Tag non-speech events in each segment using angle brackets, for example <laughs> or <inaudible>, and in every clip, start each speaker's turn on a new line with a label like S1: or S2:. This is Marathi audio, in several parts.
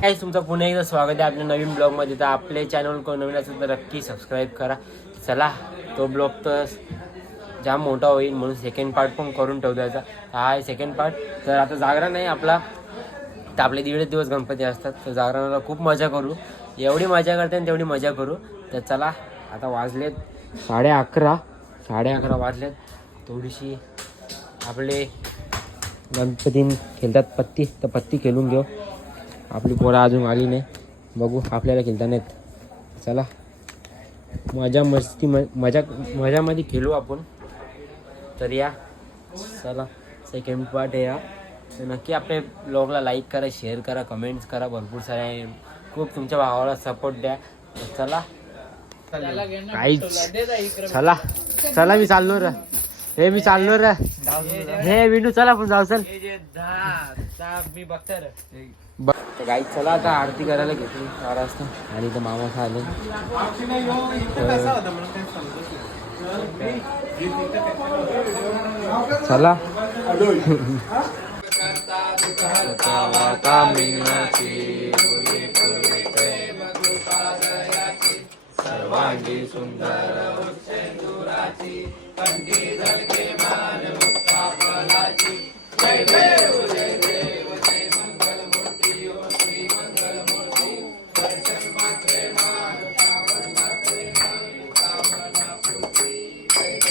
S1: काय तुमचं पुन्हा एकदा स्वागत आहे आपल्या नवीन ब्लॉगमध्ये. तर आपले चॅनल कोण नवीन असेल तर नक्की सबस्क्राईब करा. चला तो ब्लॉग तर जाम मोठा होईल म्हणून सेकंड पार्ट पण करून ठेवतो हा आहे सेकंड पार्ट तर आता जागरण नाही आपला. तर आपले दीड दिवस गणपती असतात. तर जागरणाला खूप मजा करू. एवढी मजा करते आणि तेवढी मजा करू. तर चला आता वाजलेत साडे अकरा. साडे अकरा वाजलेत. थोडीशी आपले गणपती खेळतात पत्ती. तर पत्ती खेळून घेऊ. आपली पोरं अजून आली नाही. बघू आपल्याला खेळता नाहीत. चला. मजा मस्ती म मजा मजामध्ये खेळू आपण. तर या. चला. सेकंड पार्ट आहे या तर नक्की आपल्या ब्लॉगला लाईक करा शेअर करा कमेंट्स करा. भरपूर सारे खूप तुमच्या भावाला सपोर्ट द्या. चला. काहीच चला. चला मी चाललो र. हे मी चाललो र. हे विनू चला पण जाऊ चल.
S2: मी बघतो
S1: तर गाई चला आता आरती करायला घेतली. चार वाजता. आणि तर मामा आले चला. सर्वांगी <laughs> सुंदर <laughs>
S3: Thank you.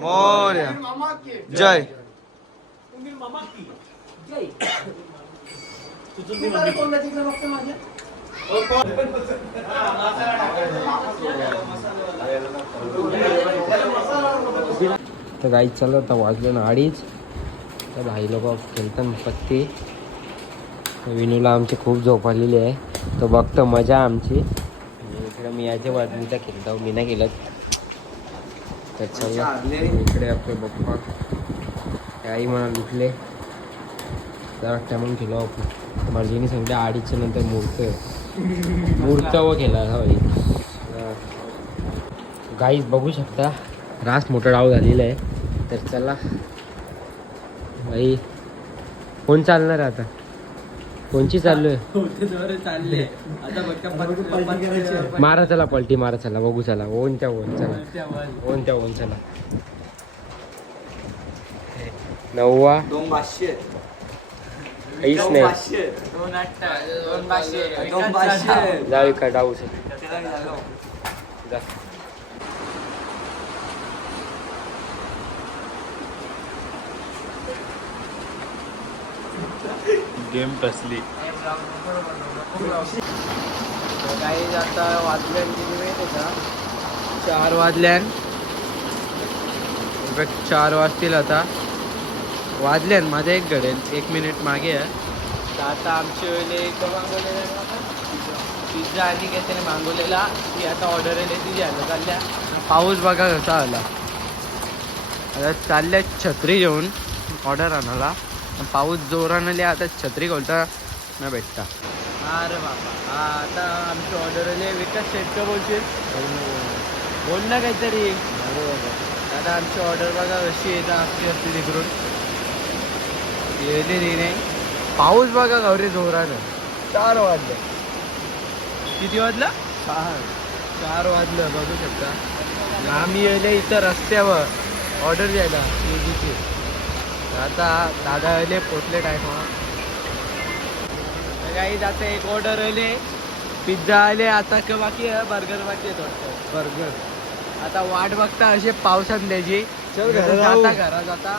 S4: मोर्या जय
S1: तर गाई चालत तर वाजलं ना अडीच. तर भाई लोक खेळतात पत्ती विनूला आमची खूप झोप आलेली आहे. तो बघतो मजा आमची. इकडे मी याच्या बाजूचा खेळतो मी नाही खेळत. तर चला इकडे आपले बप्पा आई म्हणा लुटले जरा टायमून खेळू आपण. मर्जीने सांगते अडीचच्या नंतर मूर्त मूर्त व केला गाईज बघू शकता रास मोठा डाव झालेला आहे. तर चला. भाई कोण चालणार आता? कोणची चालू आहे? मारा चला पलटी मारा चला बघू चला. ओन त्या ओन चला. ओन त्या ओन चला. नववा.
S4: दोन पाचशे
S1: काहीच नाही जाऊ का डाऊ जा.
S4: गेम कसली
S2: काही आता वाजल्यान किती वेळ का चार वाजल्यान चार वाजतील आता. वाजल्यान माझ्या एक घडेल एक मिनिट मागे आहे. तर आता आमचे वेळेला एक मागवलेले पिझ्झा आधी काहीतरी मागवलेला. ती आता ऑर्डर आहे ती द्यायला चालल्या. पाऊस बघा कसा आला. आता चालल्या छत्री घेऊन ऑर्डर आणाला पाऊस जोरानं लिहा आता छत्री कोणता न भेटता. अरे बाबा आता आमची ऑर्डर आली विकास शेट का बोलशील बोल ना काहीतरी. आता आमची ऑर्डर बघा कशी येतं आपली असते तिकडून. येते नाही पाऊस बघा गौरी जोरानं. चार वाजले. किती वाजला? सहा. चार वाजलं बघू शकता. आम्ही येले इथं रस्त्यावर. ऑर्डर द्यायला. स्विगीची आता दादा आले पोचले टायमावर काही आता एक ऑर्डर आले. पिझ्झा आले आता का बाकी आहे? बर्गर बाकी आहे थोडं बर्गर आता वाट बघता असे पावसात द्यायची
S4: चल.
S2: जाता घरात जाता.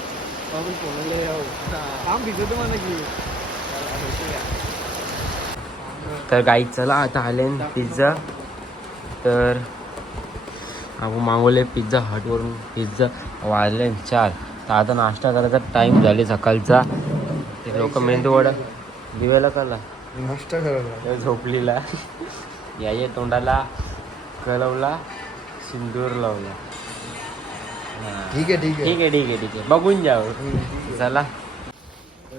S2: काम भिजतो मला की
S1: तर गाई चला आता आले पिझ्झा तर आपण मागवले पिझ्झा हटवरून पिझ्झा वाजले चार. तर आता नाश्ता करायचा टाईम झाले सकाळचा. ते लोक मेंदू वडा दिव्याला कला
S4: नाश्ता करायला.
S1: झोपलीला. याये तोंडाला. कलवला सिंदूर लावला.
S4: ठीक आहे ठीक
S1: ठीक आहे ठीक आहे ठीक आहे. बघून जाऊ. चला.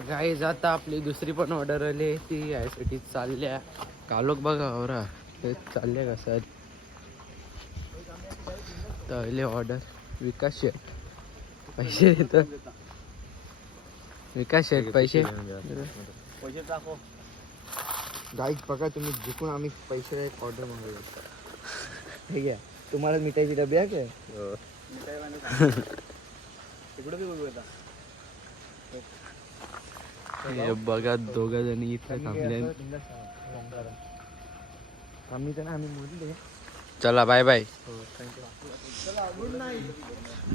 S2: काही जाता आपली दुसरी पण ऑर्डर आली ती यासाठी चालल्या. कालोक बघा औरा हे चालले कसं तर ऑर्डर विकास शेट पैसे देत. विकास शेट पैसे?
S4: गाईक बघा तुम्ही जिंकून आम्ही पैसे एक ऑर्डर मागवलं.
S2: ठीक आहे? तुम्हाला मिठाईची डबी आहे काय? हे. बघा दोघा जणी इथे थांबले
S4: आम्ही तर आम्ही मोजले.
S2: चला बाय बाय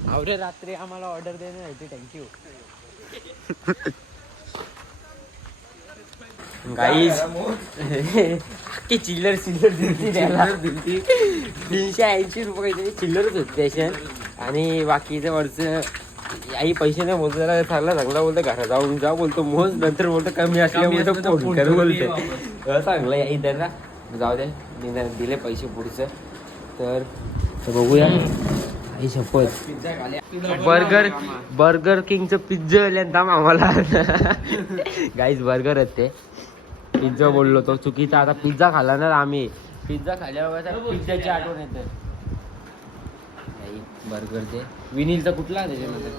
S2: आवरे रात्री आम्हाला ऑर्डर देण्यासाठी थँक्यू
S1: गाईज की चिल्लर चिल्लर दिलती त्याला. तीनशे ऐंशी रुपये चिल्लरच होती त्याच्यात आणि बाकीचं वरचं आई पैसे नाही बोलतो त्याला चांगला चांगला बोलतो घरा जाऊन जा बोलतो मोज नंतर बोलतो कमी असल्यामुळे
S2: असलं तर
S1: फोन कर बोलते चांगलं आई त्यांना. जाऊ दे दिले पैसे पुढचं. तर तर बघूया. आई शपथ बर्गर बर्गर किंगचं पिझ्झा आल्यानंतर आम्हाला. गाईज बर्गर आहेत ते. पिझ्झा बोललो तो. चुकीचा आता पिझ्झा खाल्ला ना आम्ही. पिझ्झा खाल्ल्यावर कसं पिझ्झाची आठवण येते. बर्गर ते. विनीलचा कुठला त्याच्यामध्ये?